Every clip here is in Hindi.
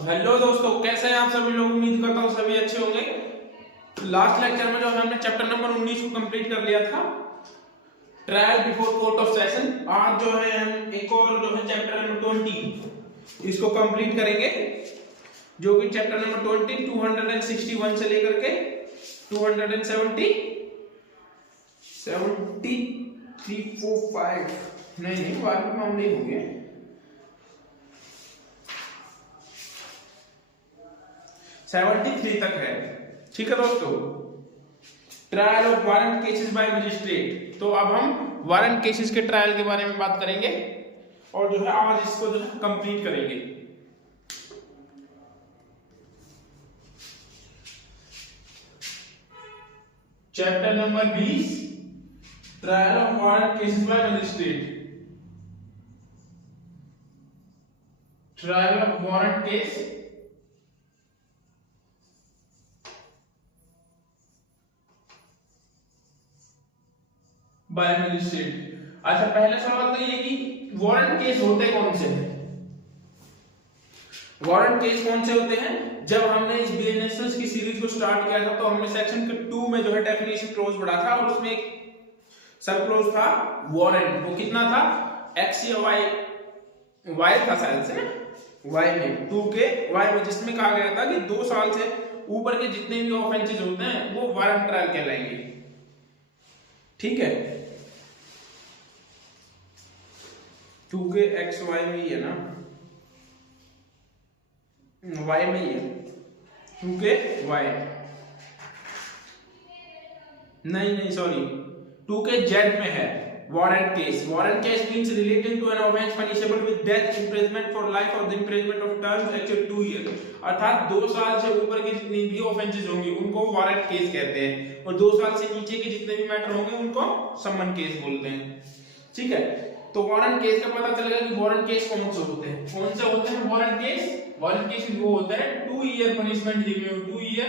तो हेलो दोस्तों, कैसे हैं आप सभी लोग। उम्मीद करता हूँ सभी अच्छे होंगे। लास्ट लेक्चर में जो हमने चैप्टर नंबर 19 को कंप्लीट कर लिया था, trial before court of session. आज जो है हम एक और जो है चैप्टर नंबर 20 इसको कंप्लीट करेंगे, जो कि चैप्टर नंबर 20 261 से लेकर के 270 73 4 5 नहीं बाकी मामले हो गए 73 तक है। ठीक है दोस्तों, trial of warrant cases bye magistrate. तो अब हम वारंट केसेस के ट्रायल के बारे में बात करेंगे और जो है आज इसको जो है कंप्लीट करेंगे। Chapter number 20 trial of warrant cases bye magistrate. Trial of warrant case by magistrate. अच्छा, पहले सवाल तो ये कि वारंट केस होते कौन से हैं। वारंट केस कौन से होते हैं? जब हमने इस बीएनएसएस की सीरीज को स्टार्ट किया था तो हमने सेक्शन के 2 में जो है डेफिनेशन क्लोज पढ़ा था और उसमें एक सब क्लोज था वारंट। वो कितना था? एक्स या वाई था शायद से वाई में 2 के वाई में, जिसमें कहा गया था कि 2 साल से ऊपर के जितने भी ऑफेंसेस होते हैं वो वारंट ट्रायल कहलाएंगे। ठीक है, 2 के एक्स वाई में ही है ना, वाई में ही है 2 के वाई, नहीं सॉरी 2 के जेड में है warrant case. Warrant case means relating to an offence punishable with death, imprisonment for life और the imprisonment of terms actual 2 year. अर्थात 2 साल से ऊपर के जितने भी ऑफेंसेस होंगे उनको वारंट केस कहते हैं और 2 साल से नीचे के जितने भी मैटर होंगे उनको समन केस बोलते हैं। ठीक है, तो वारंट केस का पता चलेगा कि वारंट केस कौन से होते हैं। कौन से होते हैं वारंट केस? वारंट केस वो होता है 2 ईयर पनिशमेंट जिनमें हो, 2 ईयर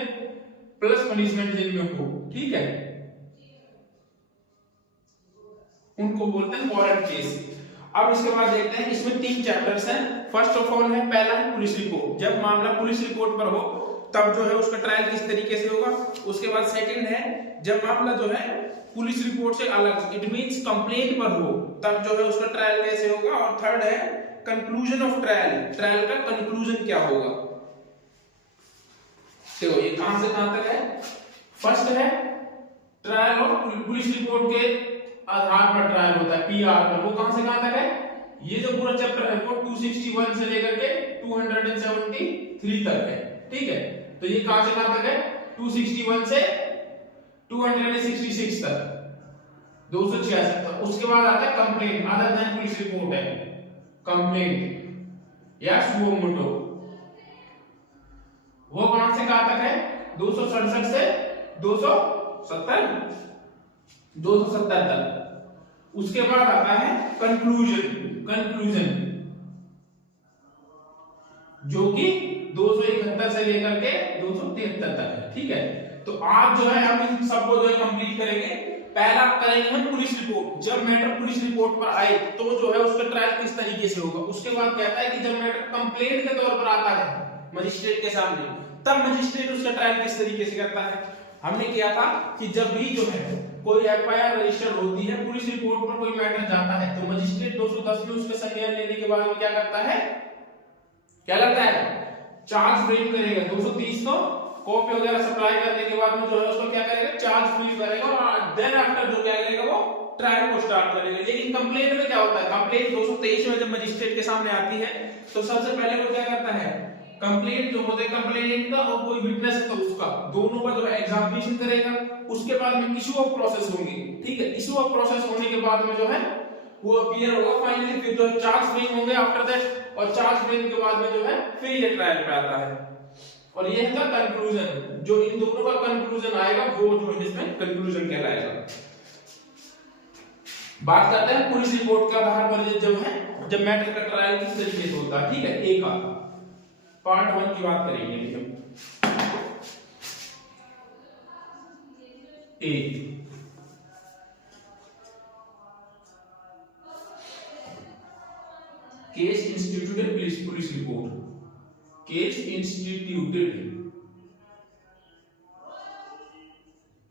प्लस पनिशमेंट जिनमें हो। ठीक है, उनको बोलते हैं वारंट केस। अब इसके बाद देखते हैं, इसमें 3 चैप्टर्स हैं। फर्स्ट ऑफ ऑल है, पहला है पुलिस रिपोर्ट। जब मामला पुलिस रिपोर्ट पर हो तब जो है उसका ट्रायल किस तरीके से होगा। उसके बाद सेकंड है, जब मामला जो है पुलिस रिपोर्ट से अलग, इट मींस कंप्लेंट पर हो, तब जो है उसका ट्रायल कैसे होगा। और थर्ड है कंक्लूजन ऑफ ट्रायल, ट्रायल का कंक्लूजन क्या होगा। देखो ये कहां से कहां तक है। फर्स्ट है ट्रायल और पुलिस रिपोर्ट के आधार पर ट्रायल होता है, पीआर पर। वो कहां से कहां तक है? ये जो पूरा चैप्टर है वो 261 से लेकर के 273 तक है। ठीक है, तो ये कहां से कहां तक है? 261 से 266 तक, 266 तक। उसके बाद आता है complaint, other than police report है कंप्लेंट या सुओ मोटो। वो कहां से कहां तक है? 267 से 270 तक। उसके बाद आता है कंक्लूजन जो कि 271 से लेकर के 273 तक है। ठीक है, तो आज जो है हम इन सबको जो है कंप्लीट करेंगे। पहला करेंगे हम पुलिस रिपोर्ट। जब मैटर पुलिस रिपोर्ट पर आए तो जो है उसका ट्रायल किस तरीके से होगा। उसके बाद कहता है कि जब मैटर कंप्लेंट के तौर पर आता है मजिस्ट्रेट के सामने, तब मजिस्ट्रेट उसका ट्रायल किस तरीके से करता है। हमने किया था कि जब भी जो है कोई एफआईआर रजिस्टर होती है, पुलिस रिपोर्ट पर कोई मैटर जाता है, तो मजिस्ट्रेट 210 में उसके संज्ञान लेने के बाद में क्या करता है, क्या करता है, चार्ज फ्रेम करेगा। 230 को कॉपी वगैरह सप्लाई करने के बाद में जो है उसको क्या करेगा, चार्ज फ्रेम करेगा और देन आफ्टर जो क्या करेगा वो ट्रायल को स्टार्ट करेगा। लेकिन कंप्लेंट में क्या होता है, कंप्लेंट 223 में जब मजिस्ट्रेट के सामने आती है तो सबसे पहले वो क्या करता है, कंप्लेंट जो होता है कंप्लेनेंट का और कोई विटनेस है तो उसका, दोनों का जो एग्जामिनेशन करेगा। उसके बाद में इशू ऑफ प्रोसेस होंगी। ठीक है, इशू ऑफ प्रोसेस होने के बाद में जो है वो अपीयर होगा फाइनली, फिर जो चार्ज फ्रेम होंगे आफ्टर दैट, और चार्ज फ्रेम के बाद में जो है फिर ये ट्रायल पे आता है। और ये है कंक्लूजन, जो इन दोनों का कंक्लूजन आएगा वो जो है इसमें कंक्लूजन कहलाएगा। बात करते हैं पुलिस रिपोर्ट के आधार पर जब मैटर का ट्रायल किस तरीके से होता है। ठीक है, ए का पार्ट 1 की बात करेंगे हम। A case instituted police report. Case instituted,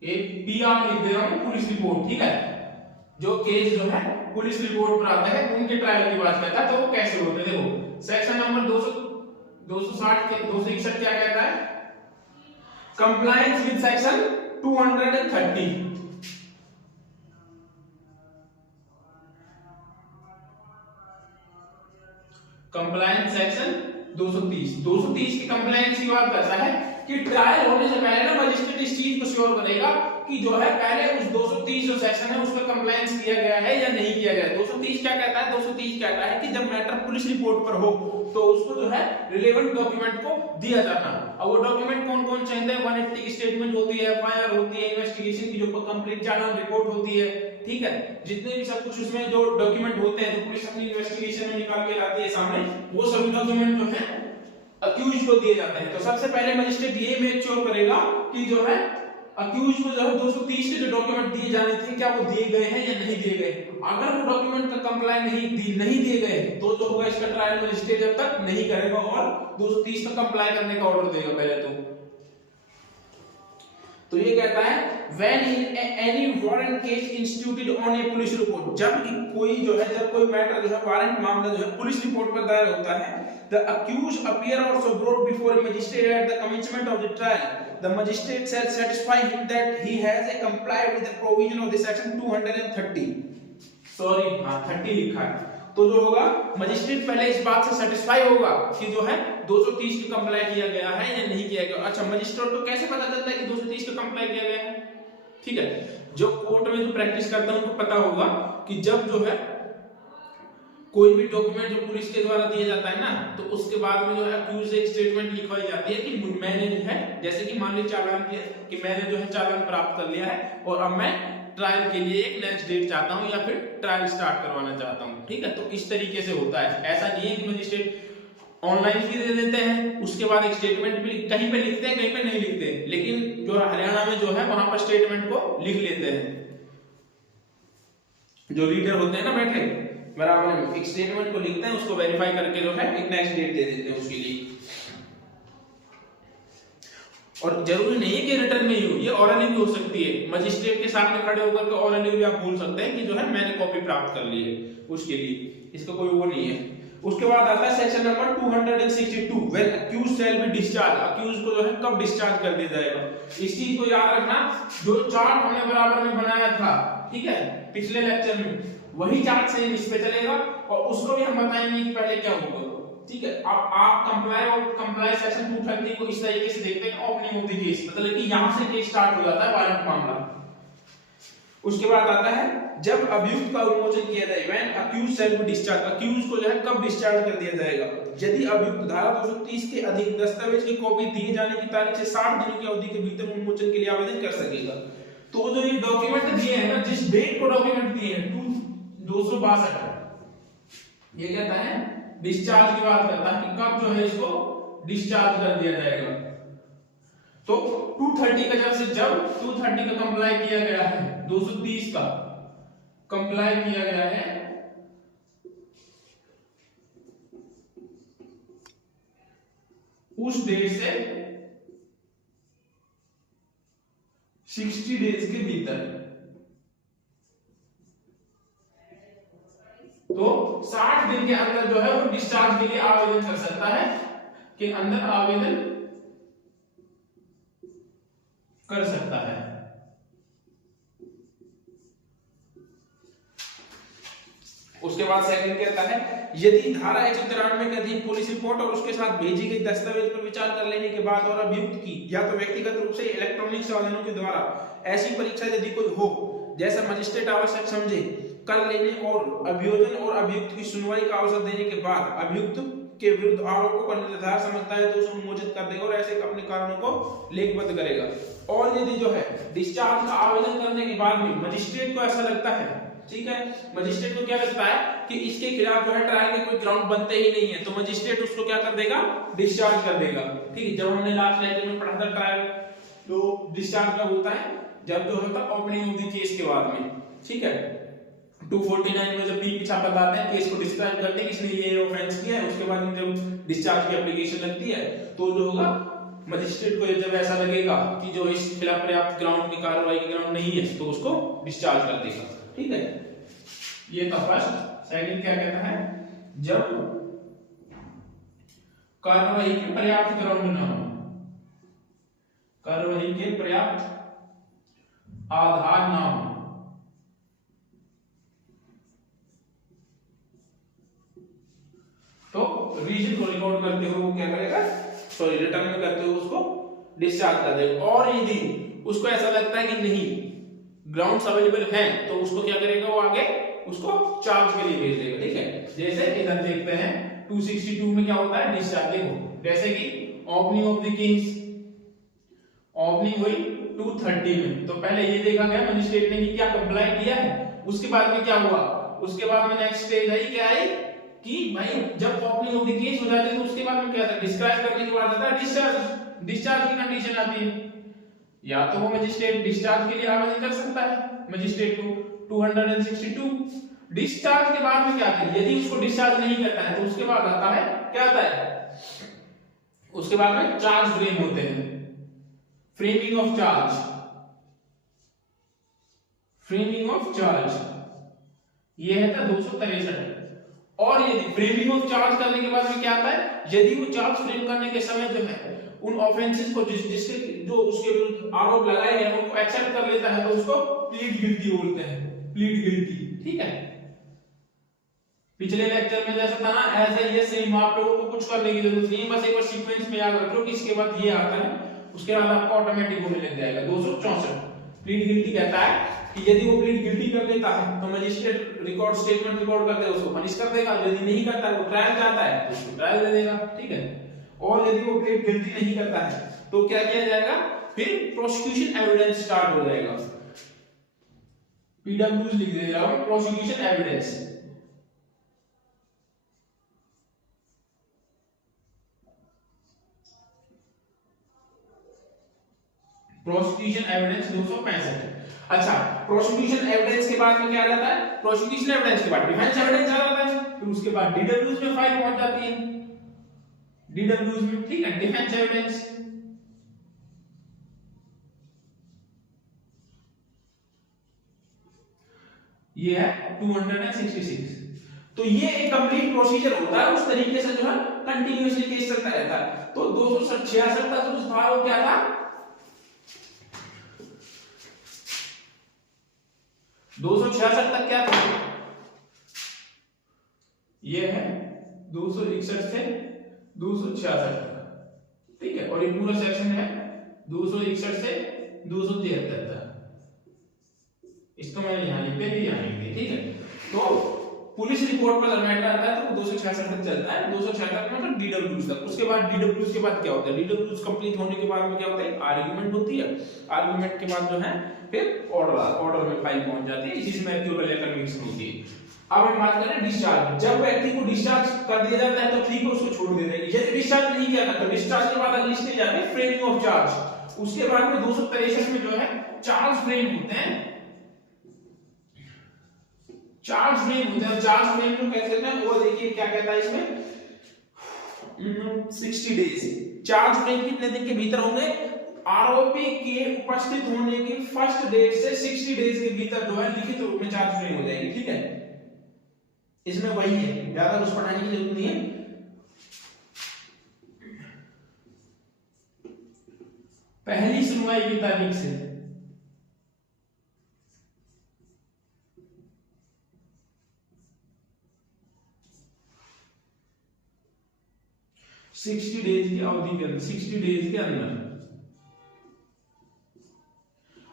एक पीआर लिख दे रहा हूं, पुलिस रिपोर्ट, ठीक है। जो केस जो है पुलिस रिपोर्ट पर आता है उनके ट्रायल की बात करता है, तो वो कैसे होते हैं। देखो सेक्शन नंबर 260 के 261 क्या कहता है, compliance with section 230, compliance section 230 की कंप्लायंस की बात करता है कि ट्रायल होने से पहले ना मजिस्ट्रेट इस चीज को श्योर करेगा कि जो है पहले उस 230 जो सेक्शन है उसका कंप्लायंस किया गया है या नहीं किया गया है। 230 क्या कहता है, 230 कहता है कि जब मैटर पुलिस रिपोर्ट पर हो तो उसको जो है रिलेवेंट डॉक्यूमेंट को दिया जाना। अब वो डॉक्यूमेंट कौन कौन से हैं, 180 की स्टेटमेंट होती है, एफआईआर होती है, इन्वेस्टिगेशन की जो कंप्लीट चालान रिपोर्ट होती है, ठीक है। जितने भी सब कुछ उसमें जो डॉक्यूमेंट होते हैं जो पुलिस अपनी इन्वेस्टिगेशन में निकाल के लाती है सामने, वो सभी डॉक्यूमेंट जो है अक्यूज को दिए जाते हैं। तो सबसे पहले मजिस्ट्रेट ये मेक श्योर करेगा कि जो है अक्यूज को जो है 230 के जो डॉक्यूमेंट दिए जाने थे क्या वो दिए गए हैं या नहीं दिए गए। अगर वो डॉक्यूमेंट का कंप्लाई नहीं दिए गए तो जो होगा इसका ट्रायल मजिस्ट्रेट जब तक नहीं करेगा और 230 का कंप्लाई करने का ऑर्डर देगा पहले तो ये कहता है when in any warrant case instituted on a police report, जब कोई जो है जब कोई मैटर जो है वारंट मामला जो है पुलिस रिपोर्ट पर दायर होता है, the accused appear also brought before a magistrate at the commencement of the trial, the magistrate shall satisfy him that he has complied with the provision of the section 230, sorry हाँ 30 लिखा है। तो जो होगा मजिस्ट्रेट पहले इस बात से सेटिस्फाई होगा कि जो है 230 की कंप्लाई किया गया है या नहीं किया गया। अच्छा मजिस्ट्रेट को कैसे पता चलता है कि 230 का कंप्लाई किया गया है, ठीक है। जो कोर्ट में जो प्रैक्टिस करता है उनको पता होगा कि जब जो है कोई भी डॉक्यूमेंट जो पुलिस के द्वारा दिया जाता है ना, तो उसके बाद में जो है अक्यूज से एक स्टेटमेंट लिखवाई जाती है कि मैंने जो है जैसे कि मान लीजिए चालान किया कि मैंने जो है चालान प्राप्त कर लिया है और अब मैं ट्रायल के लिए एक नेक्स्ट डेट चाहता हूं या फिर ट्रायल स्टार्ट करवाना चाहता हूं, ठीक है। तो इस तरीके से होता है, ऐसा नहीं है कि मजिस्ट्रेट ऑनलाइन भी दे देते हैं उसके बाद एक स्टेटमेंट भी कहीं पे लिखते हैं कहीं पे नहीं लिखते, लेकिन जो हरियाणा में जो है वहां पर स्टेटमेंट को लिख लेते हैं। जो रीडर होते हैं ना बैठे बराबर एक स्टेटमेंट को लिखते हैं, उसको वेरीफाई करके जो है एक नेक्स्ट डेट दे देते हैं उसके लिए। और जरूरी नहीं है कि रिटर्न में ही हो, ये ऑरली भी हो सकती है। मजिस्ट्रेट के सामने खड़े होकर के ऑरली भी आप बोल सकते हैं कि जो है मैंने कॉपी प्राप्त कर ली है, उसके लिए इसका कोई वो नहीं है। उसके बाद आता है section number 262 when accused shall be discharge, accused को जो है कब डिस्चार्ज कर दिया जाएगा। इस चीज को याद रखना, जो चार्ट हमने बराबर में बनाया था, ठीक है, पिछले लेक्चर में, वही चार्ट से इस पे चलेगा और उसको भी हम बताएंगे कि पहले क्या होगा, ठीक है। अब आप कंप्लाई सेक्शन 230 को इस तरीके से देखते हैं, ओपनिंग ऑफ द केस, मतलब कि यहां से केस स्टार्ट हो जाता है वारंट मामला। उसके बाद आता है जब अभियुक्त का उन्मोचन किया जाए, when accused shall be discharge, accused को जो है कब डिस्चार्ज कर दिया जाएगा, यदि अभियुक्त धारा 230 के अधीन दस्तावेज की कॉपी दिए जाने की तारीख से 60 दिनों की अवधि के भीतर उन्मोचन के लिए आवेदन कर सकेगा। तो जो ये डॉक्यूमेंट दिए हैं ना, जिस डेट को डॉक्यूमेंट दिए हैं 262, ये कहता है डिस्चार्ज की बात करता है कि कब जो है इसको डिस्चार्ज कर दिया जाएगा। तो 230 का जब 230 का कंप्लाई किया गया है, 230 का कंप्लाई किया गया है, उस डेट से 60 डेज के भीतर, तो 60 दिन के अंदर जो है वो डिस्चार्ज के लिए आवेदन कर सकता है, के अंदर आवेदन कर सकता है। उसके बाद सेकंड कहता है यदि धारा 193 के अधीन पुलिस रिपोर्ट और उसके साथ भेजी गई दस्तावेज पर विचार कर लेने के बाद और अभियुक्त की या तो व्यक्तिगत रूप से इलेक्ट्रॉनिक साधनों के द्वारा ऐसी परीक्षा यदि कोई हो जैसा मजिस्ट्रेट आवश्यक समझे कर लेने और अभियोजन और अभियुक्त की सुनवाई का अवसर देने के बाद अभियुक्त के विरुद्ध आरोपों का निर्धार समझता है तो उसे उन्मोचित कर देगा और ऐसे अपने कारणों को लेखबद्ध करेगा। और यदि जो है डिस्चार्ज का आवेदन करने के बाद में मजिस्ट्रेट को ऐसा लगता है, ठीक है, मजिस्ट्रेट को क्या लगता है कि इसके खिलाफ जो है ट्रायल के कोई ग्राउंड बनते ही नहीं है, तो मजिस्ट्रेट उसको क्या कर देगा, डिस्चार्ज कर देगा। ठीक है, जब हमने लास्ट लेक्चर में पढ़ा था ट्रायल तो डिस्चार्ज कब होता है, जब जो होता है ओपनिंग ऑफ द केस के बाद में, ठीक है। 249 में जब बी पीछा बताते हैं केस को डिस्क्राइब करते हैं किसने ये ऑफेंस किया है, उसके बाद जब डिस्चार्ज की एप्लीकेशन लगती है तो जो होगा मजिस्ट्रेट को जब ऐसा लगेगा कि जो इस खिलाफ पर्याप्त ग्राउंड की कार्रवाई की ग्राउंड नहीं है तो उसको डिस्चार्ज कर देगा। ठीक है, ये था फर्स्ट। सेकंड क्या कहता है, जब कार्रवाई के पर्याप्त ग्राउंड न हो, कार्रवाई के पर्याप्त आधार ना हो, तो रीजन को रिकॉर्ड करते हुए वो क्या करेगा, सॉरी रिटर्न करते हुए उसको डिस्चार्ज कर देगा। और यदि उसको ऐसा लगता है कि नहीं ग्राउंड्स अवेलेबल हैं तो उसको क्या करेगा, वो आगे उसको चार्ज के लिए भेज देगा। ठीक है, जैसे इधर देखते हैं 262 में क्या होता है, डिस्चार्ज। देखो जैसे कि opening of the Kings, opening हुई 230 में, तो पहले ये देखा गया मजिस्ट्रेट ने कि क्या कंप्लाई किया है। उसके बाद में क्या हुआ, उसके बाद में नेक्स्ट स्टेज आई, क्या आई कि भाई जब ओपनिंग ऑफ द केस हो जाती है तो उसके बाद में क्या था, डिस्क्राइब करने के बाद आता है डिस्चार्ज। डिस्चार्ज की कंडीशन आती है, या तो वो मजिस्ट्रेट डिस्चार्ज के लिए आवेदन कर सकता है मजिस्ट्रेट को 262। डिस्चार्ज के बाद में क्या करें, यदि उसको डिस्चार्ज नहीं करता है तो उसके बाद आता है, क्या आता है, उसके बाद में चार्ज फ्रेम होते हैं, framing of charge, framing of charge, ये है था 263। और यदि फ्रेमिंग ऑफ चार्ज करने के बाद में क्या आता है, यदि वो चार्ज फ्रेम करने के समय जो है उन ऑफेंसेस को जिसके जो उसके विरुद्ध आरोप लगाए गए उनको एक्सेप्ट कर लेता है तो उसको प्लीड गिल्टी बोलते हैं, प्लीड गिल्टी। ठीक है, पिछले लेक्चर में जैसा था ना ऐसे ये सेम, आप लोगों को कुछ करने की जरूरत नहीं है, बस एक बार सीक्वेंस में याद रख लो कि इसके बाद ये आता है, उसके बाद आपको ऑटोमेटिक वो मिल जाएगा 264। प्लीड गिल्टी कहता है कि यदि वो प्लीड गिल्टी कर लेता है तो मजिस्ट्रेट रिकॉर्ड स्टेटमेंट रिकॉर्ड करते हैं उसको पनिश कर देगा, यदि नहीं करता है वो ट्रायल चाहता है तो उसको ट्रायल दे देगा। ठीक है, और यदि वो प्लीड गिल्टी नहीं करता है तो क्या किया जाएगा, फिर प्रोसिक्यूशन एविडेंस स्टार्ट हो जाएगा, पीडब्ल्यूएस लिख दे रहा हूं, प्रोसिक्यूशन एविडेंस। Prosecution evidence 265। अच्छा, प्रोसिक्यूशन एविडेंस के बाद में क्या रहता है, प्रोसिक्यूशन एविडेंस के बाद डिफेंस एविडेंस आ जाता है, फिर उसके बाद डीडब्ल्यूएस में फाइल पहुंच जाती है, डीडब्ल्यूएस में। ठीक है, डिफेंस एविडेंस ये है 266। तो ये एक कंप्लीट प्रोसीजर होता है, उस तरीके से जो है कंटिन्यूअसली केस चलता रहता है। तो 266 तक जो था वो क्या था, 266 तक क्या था, ये है 261 से 266 तक। ठीक है, और ये पूरा सेक्शन है 261 से 273 तक। इसको मैंने यहां लिख दिया, यहां लिख दिया। ठीक है, तो पुलिस रिपोर्ट पर मैटर आता है तो 266 तक चलता है, 266 मतलब डीडब्ल्यूएस तक। उसके बाद डीडब्ल्यूएस के बाद क्या होता है, डीडब्ल्यूएस कंप्लीट होने के बाद में क्या होता है, आर्गुमेंट होती है, आर्गुमेंट के बाद जो है फिर ऑर्डर में फाइल पहुंच जाती है, इसी में एक्यूरेट कन्विक्शन होती है। अब हम बात करें डिस्चार्ज। जब व्यक्ति को डिस्चार्ज कर दिया जाता है तो ठीक है, उसको छोड़ देते हैं। यदि डिस्चार्ज नहीं किया था तो डिस्चार्ज के बाद अगली स्टेज आती है फ्रेमिंग ऑफ चार्ज। उसके बाद में 263 में जो है चार्ज फ्रेम होते हैं, चार्ज फ्रेम होते हैं। चार्ज फ्रेम को कैसे कहते हैं, वो देखिए क्या कहता है इसमें 60 डेज। चार्ज फ्रेम कितने दिन के भीतर होंगे, आरोपी के उपस्थित होने की फर्स्ट डेट से 60 डेज के भीतर जो है लिखित रूप में चार्ज फ्रेम हो जाएगी। ठीक है, इसमें वही है, ज्यादा कुछ पढ़ाने की जरूरत नहीं है। पहली सुनवाई की तारीख से 60 डेज की अवधि के अंदर, 60 डेज के अंदर।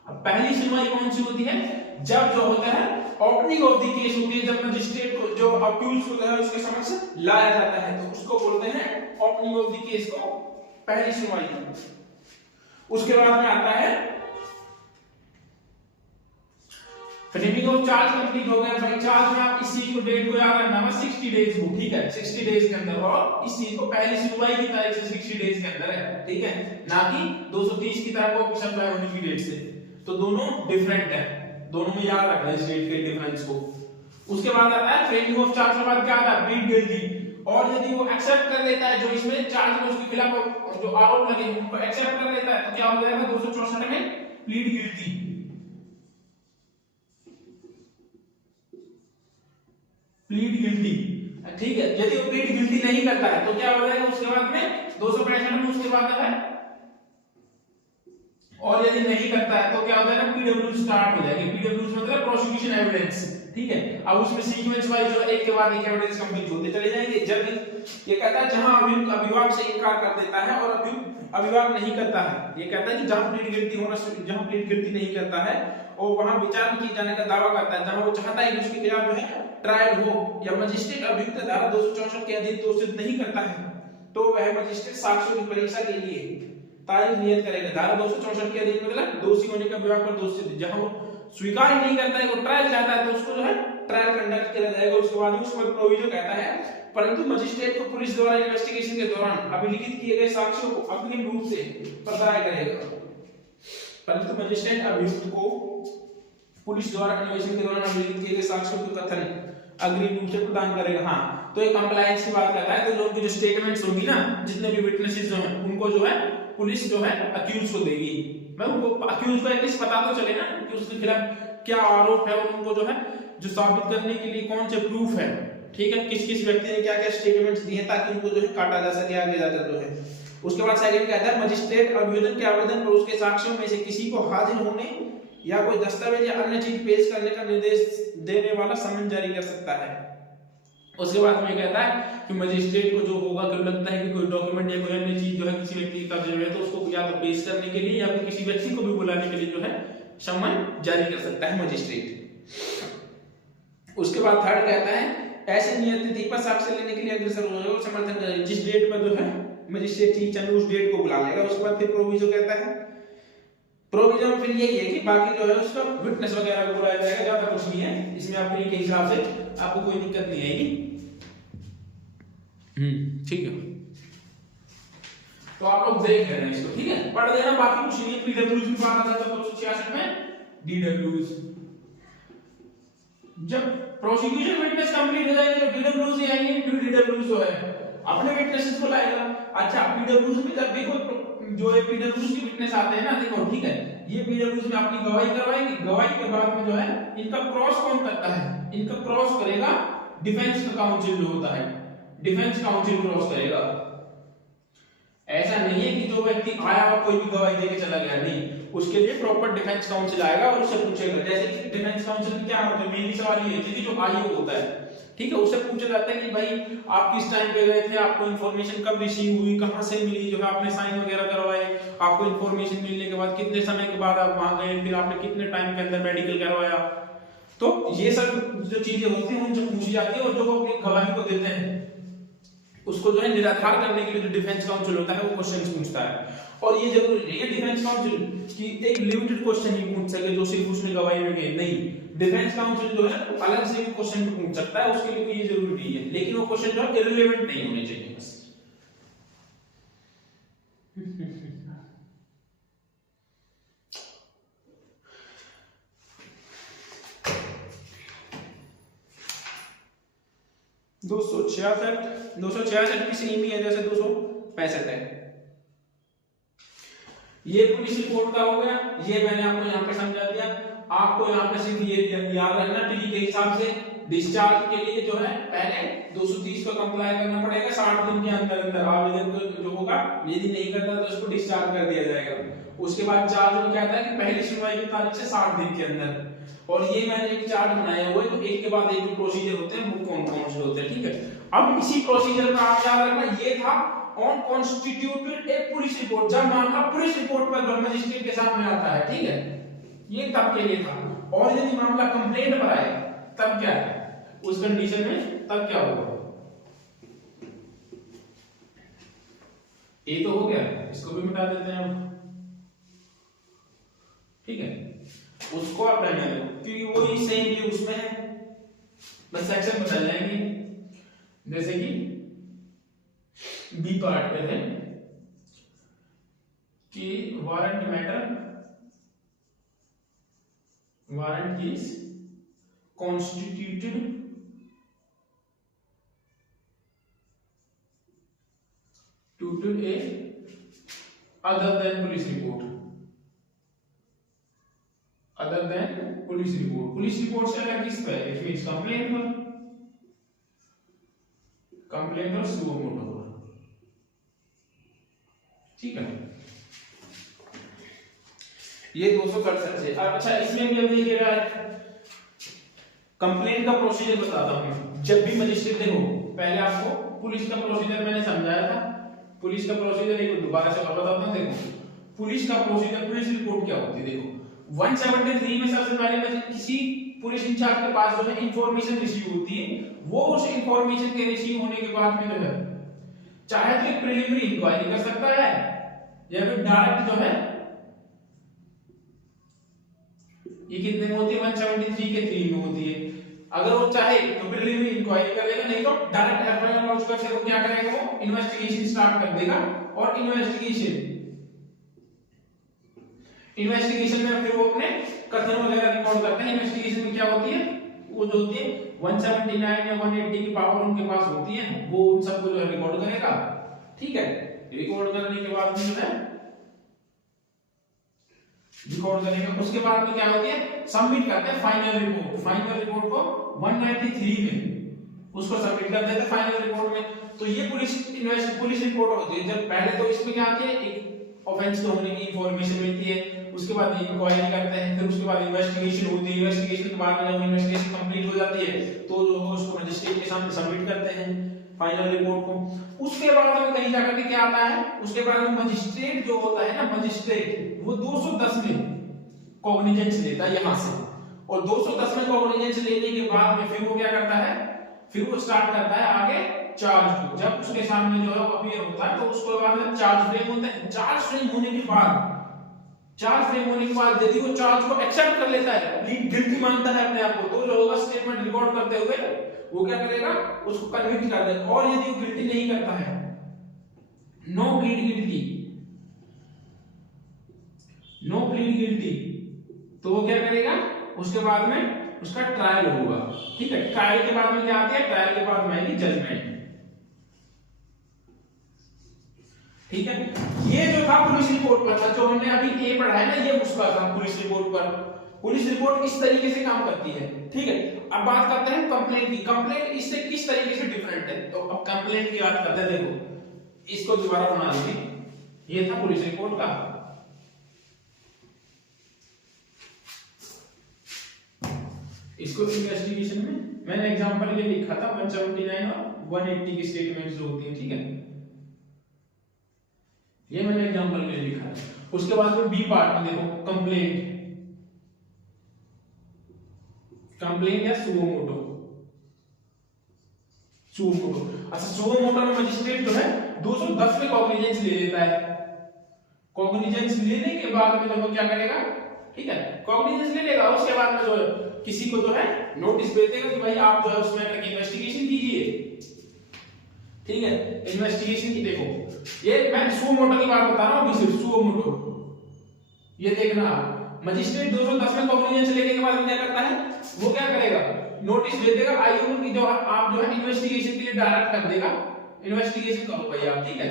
अब पहली सुनवाई कौन सी होती है, जब जो होता है ओपनिंग ऑफ द केस होती है, जब मजिस्ट्रेट को जो अक्यूज को है उसके समक्ष लाया जाता है तो उसको बोलते हैं ओपनिंग ऑफ द केस को पहली सुनवाई। उसके बाद में आता है फ्रेमिंग ऑफ चार्ज कंप्लीट हो गया भाई। चार्ज में आप इस चीज को डेट को याद रखना है 60 डेज हो। ठीक है, 60 डेज के अंदर, और इस चीज को पहली सुनवाई की तारीख से 60 डेज के अंदर है। ठीक है, ना कि 230 की तरह को सप्लाई होने की डेट से। तो दोनों डिफरेंट है, दोनों में याद रखना इस डेट के डिफरेंस को। उसके बाद आता है फ्रेमिंग ऑफ चार्ज के बाद क्या आता है प्लीड गिल्टी। और यदि वो एक्सेप्ट कर लेता है जो इसमें चार्ज में उसके खिलाफ जो आरोप लगे उनको एक्सेप्ट कर लेता है तो क्या हो जाएगा 264 में प्लीड गिल्टी। प्लीड गिल्टी, ठीक है। यदि वो प्लीड गिल्टी नहीं करता है तो क्या हो जाएगा उसके बाद में 265 में उसके बाद है। और यदि नहीं करता है तो क्या हो जाएगा पीडब्ल्यू स्टार्ट हो जाएगी। पीडब्ल्यू मतलब प्रोसिक्यूशन एविडेंस, ठीक है। अब उसमें सीक्वेंस वाइज जो एक के बाद एक एविडेंस कंप्लीट होते चले जाएंगे। जब ये कहता है जहां अभियुक्त अभिभावक से इनकार कर देता है और अभियुक्त अभिभावक नहीं करता है, ये कहता है कि जहां प्लीड गिल्टी होना जहां प्लीड गिल्टी नहीं करता है और वहां विचार किए जाने का दावा करता है, जहां वो चाहता है कि उसके खिलाफ जो है ट्रायल हो या मजिस्ट्रेट अभियुक्त धारा 264 के अधीन दोषित नहीं करता है तो वह मजिस्ट्रेट साक्ष्यों की परीक्षा के लिए तारीख नियत करेगा। धारा 264 के अधीन मतलब दोषी होने का विभाग पर दोषी, जहां वो स्वीकार ही नहीं करता है, वो ट्रायल चाहता है तो उसको जो है ट्रायल कंडक्ट किया जाएगा। उसके बाद उसके बाद प्रोविजन कहता है परंतु मजिस्ट्रेट को पुलिस द्वारा इन्वेस्टिगेशन के दौरान अभिलिखित किए गए साक्ष्यों को अग्रिम रूप से प्रदाय करेगा। परंतु मजिस्ट्रेट अभियुक्त को पुलिस द्वारा इन्वेस्टिगेशन के दौरान अभिलिखित किए गए साक्ष्यों के कथन अग्रिम रूप से प्रदान करेगा। हाँ, तो ये कंप्लायंस की बात करता है तो लोगों की जो स्टेटमेंट्स होंगी ना, जितने भी विटनेसेस जो हैं उनको जो है पुलिस जो है अक्यूज को देगी। मैं उनको अक्यूज को एटलीस्ट पता तो चले ना कि उसके खिलाफ क्या आरोप है और उनको जो है जो साबित करने के लिए कौन से प्रूफ है, ठीक है, किस किस व्यक्ति ने क्या क्या स्टेटमेंट्स दिए ताकि उनको जो है काटा जा सके आगे जाकर जो है। उसके बाद सेकंड कहता है मजिस्ट्रेट अभियोजन के आवेदन पर उसके साक्ष्यों में से किसी को हाजिर होने या कोई दस्तावेज या अन्य चीज पेश करने का निर्देश देने वाला समन जारी कर सकता है। उसके बाद में कहता है कि मजिस्ट्रेट को जो होगा कि लगता है कि कोई डॉक्यूमेंट या कोई अन्य चीज जो है किसी व्यक्ति का जो है तो उसको या तो पेश करने के लिए या फिर किसी व्यक्ति को भी बुलाने के लिए जो है समन जारी कर सकता है मजिस्ट्रेट। उसके बाद थर्ड कहता है ऐसे नियत तिथि पर साक्ष्य लेने के लिए अग्रसर हो समर्थन करें जिस डेट पर जो है मजिस्ट्रेट ठीक चंद उस डेट को बुला लेगा। उसके बाद फिर प्रोविजो कहता है, प्रोविजन में फिर यही है कि बाकी जो है उसका विटनेस वगैरह को बुलाया जाएगा, ज्यादा कुछ नहीं है इसमें। अपने के हिसाब से आपको कोई दिक्कत नहीं आएगी, ठीक है। तो आप लोग देख लेना इसको, ठीक है, पढ़ देना, बाकी कुछ नहीं है। पीडब्ल्यूज की बात आता है तो 266 में डीडब्ल्यूज। जब प्रोसिक्यूशन विटनेस कंप्लीट हो जाएगी तो डीडब्ल्यूज ही आएंगे, फिर डीडब्ल्यूज जो है अपने विटनेसेस को लाएगा। अच्छा, पीडब्ल्यूज में जब देखो जो है पीडब्ल्यूज के विटनेस आते हैं ना, देखो ठीक है, ये पीडब्ल्यूज में अपनी गवाही करवाएंगे। गवाही के बाद में जो है इनका क्रॉस कौन करता है, इनका क्रॉस करेगा डिफेंस काउंसिल जो होता है, डिफेंस काउंसिल क्रॉस करेगा। ऐसा नहीं है कि जो व्यक्ति आया और कोई भी गवाही देके चला गया, नहीं, उसके लिए प्रॉपर डिफेंस काउंसिल आएगा और उससे पूछेगा। जैसे कि डिफेंस काउंसिल क्या होता है, मेरी सवाल ये है कि जो आयोग होता है, ठीक है, उससे पूछा जाता है कि भाई आप किस टाइम पे गए थे, आपको इन्फॉर्मेशन कब रिसीव हुई, कहां से मिली, जो है आपने साइन वगैरह करवाए, आपको इन्फॉर्मेशन मिलने के बाद कितने समय के बाद आप वहां गए, फिर आपने कितने टाइम के अंदर मेडिकल करवाया। तो ये सब जो चीजें होती हैं उनसे पूछी जाती है और जो वो अपनी गवाही को देते हैं उसको जो है निराधार करने के लिए जो डिफेंस काउंसिल होता है वो क्वेश्चन पूछता है। और ये जरूरी नहीं है डिफेंस काउंसिल कि एक लिमिटेड क्वेश्चन ही पूछ सके जो सिर्फ उसने गवाही में गए, नहीं, डिफेंस काउंसिल जो है अलग से भी क्वेश्चन भी पूछ सकता है, उसके लिए ये जरूरी नहीं है, लेकिन वो क्वेश्चन जो है इररिलेवेंट नहीं होने चाहिए बस। दो सौ छियासठ की सेम ही है जैसे 265 है। ये पुलिस रिपोर्ट का हो गया, ये मैंने आपको यहाँ पे समझा दिया। आपको यहाँ पे सिर्फ ये याद रखना ट्री के हिसाब से डिस्चार्ज के लिए जो है पहले 230 को कंप्लाई करना पड़ेगा 60 दिन के अंदर अंदर। आवेदन जो होगा यदि नहीं करता तो उसको डिस्चार्ज कर दिया जाएगा। उसके बाद चार्ज में कहता है कि पहली सुनवाई की तारीख से 60 दिन के अंदर। और ये मैंने एक चार्ट बनाया हुआ है, तो एक के बाद एक प्रोसीजर होते हैं, वो कौन कौन से होते हैं, ठीक है। अब इसी प्रोसीजर में आप याद रखना, ये था on constituted A police report, जब मामला पुलिस रिपोर्ट पर मजिस्ट्रेट के सामने आता है, ठीक है, ये तब के लिए था। और यदि मामला कंप्लेंट पर आए तब क्या है, उस कंडीशन में तब क्या होगा, ये तो हो गया, इसको भी मिटा देते हैं हम, ठीक है, उसको आप रहने दो क्योंकि वही सेम ये उसमें है, बस सेक्शन बदल जाएंगे। जैसे कि बी पार्ट पे है कि warrant matter, warrant is constituted computed A other than police report, other than police report, police report से अलग किस पर, इट मींस कंप्लेंट पर, कंप्लेंट और सुओ मोटो पर, ठीक है। ये 267 है। अच्छा इसमें भी अब देखिएगा कंप्लेंट का प्रोसीजर बताता हूं। जब भी मजिस्ट्रेट, देखो पहले आपको पुलिस का प्रोसीजर मैंने समझाया था, पुलिस का प्रोसीजर एक दोबारा से बताता हूं। देखो पुलिस का प्रोसीजर, पुलिस रिपोर्ट क्या होती है, देखो 173 में सबसे पहले किसी पुलिस इंचार्ज के पास जो है इंफॉर्मेशन रिसीव होती है, वो उस इंफॉर्मेशन के रिसीव होने के बाद में जो है चाहे तो एक प्रिलिमिनरी इंक्वायरी कर सकता है या फिर डायरेक्ट जो है, ये कितने में होती है 173 के 3 में होती है। अगर वो चाहे तो प्रिलिमिनरी इंक्वायरी कर लेगा, नहीं तो डायरेक्ट एफआईआर लॉन्च कर सकता है। क्या करेगा वो इन्वेस्टिगेशन स्टार्ट कर देगा और इन्वेस्टिगेशन में फिर वो अपने कथन वगैरह रिकॉर्ड करते हैं। इन्वेस्टिगेशन में क्या होती है, वो जो होती है 179 या 180 की पावर उनके पास होती है, वो उन सबको जो है रिकॉर्ड करेगा, ठीक है। रिकॉर्ड करने के बाद में जो है रिकॉर्ड करेंगे, उसके बाद में क्या होती है सबमिट करते हैं फाइनल रिपोर्ट। फाइनल रिपोर्ट को 193 में उसको सबमिट कर देते हैं फाइनल रिपोर्ट में। तो ये पुलिस रिपोर्ट होती है। जब पहले तो इसमें क्या आती है, एक ऑफेंस तो होने की इंफॉर्मेशन मिलती है, उसके बाद इंक्वायरी करते हैं, फिर उसके बाद इन्वेस्टिगेशन होती है। इन्वेस्टिगेशन के बाद में जब इन्वेस्टिगेशन कंप्लीट हो जाती है तो जो है उसको मजिस्ट्रेट के सामने सबमिट करते हैं फाइनल रिपोर्ट को। उसके बाद में कहीं जाकर के क्या आता है, उसके बाद में मजिस्ट्रेट जो होता है ना, मजिस्ट्रेट वो 210 में कॉग्निजेंस लेता है यहां से, और 210 में कॉग्निजेंस लेने के बाद में फिर वो क्या करता है, फिर वो स्टार्ट करता है आगे चार्ज को। जब उसके सामने जो है अपीयर होता है तो उसके बाद में चार्ज फ्रेम होता है। चार्ज फ्रेम होने के बाद यदि वो चार्ज को एक्सेप्ट कर लेता है, प्लीड गिल्टी मानता है अपने आप को, तो जो होगा स्टेटमेंट रिकॉर्ड करते हुए वो क्या करेगा, उसको कन्विक्ट कर देगा। और यदि वो गिल्टी नहीं करता है, नो प्लीड गिल्टी, तो वो क्या करेगा, उसके बाद में उसका ट्रायल होगा, ठीक है। ट्रायल के बाद में क्या आती है, ट्रायल के बाद में आएगी जजमेंट, ठीक है। ये जो था पुलिस रिपोर्ट पर था, जो हमने अभी ए पढ़ा है ना, ये उसका था पुलिस रिपोर्ट पर। पुलिस रिपोर्ट इस तरीके से काम करती है, ठीक है। अब बात करते हैं कंप्लेंट की। कंप्लेंट इससे किस तरीके से डिफरेंट है, तो अब कंप्लेंट की बात करते हैं। देखो इसको दोबारा बना लीजिए, ये था पुलिस रिपोर्ट का, इसको इन्वेस्टिगेशन में मैंने एग्जांपल के लिए लिखा था 179 और 180 की स्टेटमेंट्स जो होती है, ठीक है, ये मैंने एग्जांपल के लिए लिखा है। उसके बाद में बी पार्ट में देखो कंप्लेंट या सुओ मोटो। अच्छा सुओ मोटो में मजिस्ट्रेट जो है 210 में कॉग्निजेंस ले लेता है। कॉग्निजेंस लेने के बाद में वो क्या करेगा, ठीक है, कॉग्निजेंस ले लेगा। उसके बाद में जो किसी को जो है नोटिस भेज देगा कि भाई आप जो है उस मैटर की इन्वेस्टिगेशन कीजिए, ठीक है। इन्वेस्टिगेशन की देखो, ये मैं सुओ मोटो की बात बता रहा हूं, अभी सिर्फ सुओ मोटो। ये देखना, मजिस्ट्रेट 210 में कॉग्निजेंस लेने के बाद क्या करता है, वो क्या करेगा, नोटिस भेज देगा आईओ की, जो आप जो है इन्वेस्टिगेशन के लिए डायरेक्ट कर देगा, इन्वेस्टिगेशन करो भाई आप, ठीक है।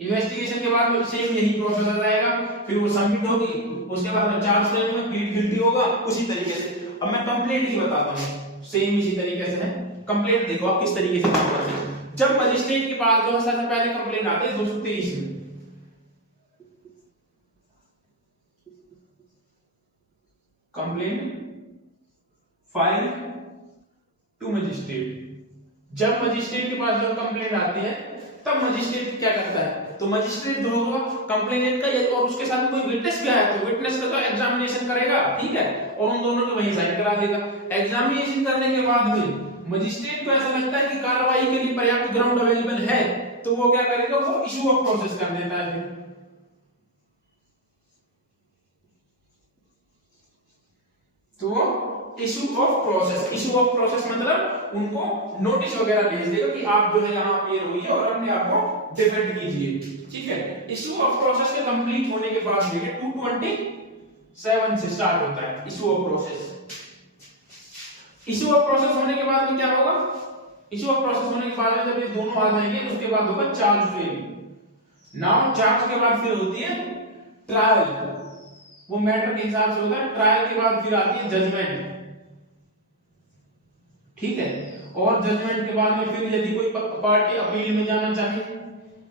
इन्वेस्टिगेशन के बाद में सेम यही प्रोसेस रहेगा, फिर वो सबमिट होगी, उसके बाद में चार्ज फ्रेम में प्लीड गिल्टी होगा, उसी तरीके से। अब मैं कंप्लेंट की बताता हूं, सेम इसी तरीके से है। कंप्लेंट देखो आप किस तरीके से काम करते हैं। जब मजिस्ट्रेट के पास जो है सबसे पहले कंप्लेंट आती है 223 में, कंप्लेंट फाइल टू मजिस्ट्रेट। जब मजिस्ट्रेट के पास जो कंप्लेंट आती है तब मजिस्ट्रेट क्या करता है, तो मजिस्ट्रेट जो होगा कंप्लेनेंट का और उसके साथ कोई विटनेस भी आया तो विटनेस का तो एग्जामिनेशन करेगा, ठीक है, और उन दोनों को वहीं साइन करा देगा। एग्जामिनेशन करने के बाद में मजिस्ट्रेट को ऐसा लगता है कि कार्रवाई के लिए पर्याप्त ग्राउंड अवेलेबल है, तो वो क्या करेगा, वो इशू ऑफ प्रोसेस कर देता है। तो इशू ऑफ प्रोसेस मतलब उनको नोटिस वगैरह भेज देगा कि आप जो है यहाँ अपीयर हुई है और अपने आप को डिफेंड कीजिए, ठीक है। इशू ऑफ प्रोसेस के कंप्लीट होने के बाद में 227 से स्टार्ट होता है issue of process. Issue of process होने के बाद में क्या होगा, इशू ऑफ प्रोसेस होने के बाद में जब ये दोनों आ जाएंगे उसके बाद होगा चार्ज फ्रेम। नाउ चार्ज के बाद फिर होती है ट्रायल, वो मैटर के हिसाब से होता है। ट्रायल के बाद फिर आती है जजमेंट, ठीक है। और जजमेंट के बाद में फिर यदि कोई पार्टी अपील में जाना चाहे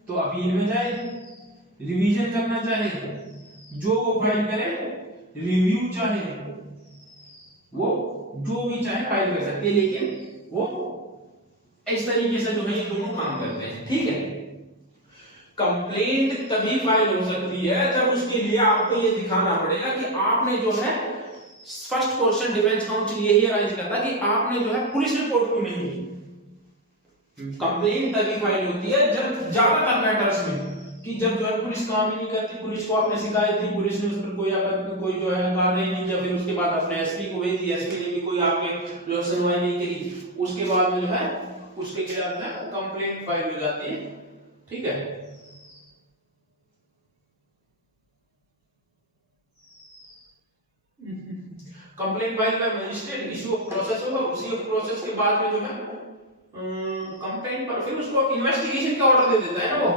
तो अपील में जाए, रिवीजन करना चाहे जो वो फाइल करे, रिव्यू चाहे वो जो भी चाहे फाइल कर सकते हैं, लेकिन वो इस तरीके से जो है ये दोनों काम करते हैं, ठीक है। कंप्लेंट तभी फाइल हो सकती है जब उसके लिए आपको ये दिखाना पड़ेगा कि आपने जो है फर्स्ट क्वेश्चन डिफेंस काउंसिल यही अरेंज करता कि आपने जो है पुलिस रिपोर्ट क्यों नहीं की। कंप्लेंट तभी फाइल होती है जब ज्यादातर मैटर्स में कि जब जो है पुलिस काम ही नहीं करती, पुलिस को आपने शिकायत दी, पुलिस ने उस पर कोई जो है कार्रवाई नहीं किया, फिर उसके बाद अपने एसपी को भेज दिया, एसपी ने भी कोई आपके जो सुनवाई नहीं की, उसके बाद में जो है उसके खिलाफ में कंप्लेंट फाइल हो जाती है, ठीक है। Complaint file by magistrate, issue of process होगा, उसी ऑफ प्रोसेस के बाद में जो है कंप्लेंट पर फिर उसको इन्वेस्टिगेशन का ऑर्डर दे देता है ना वो,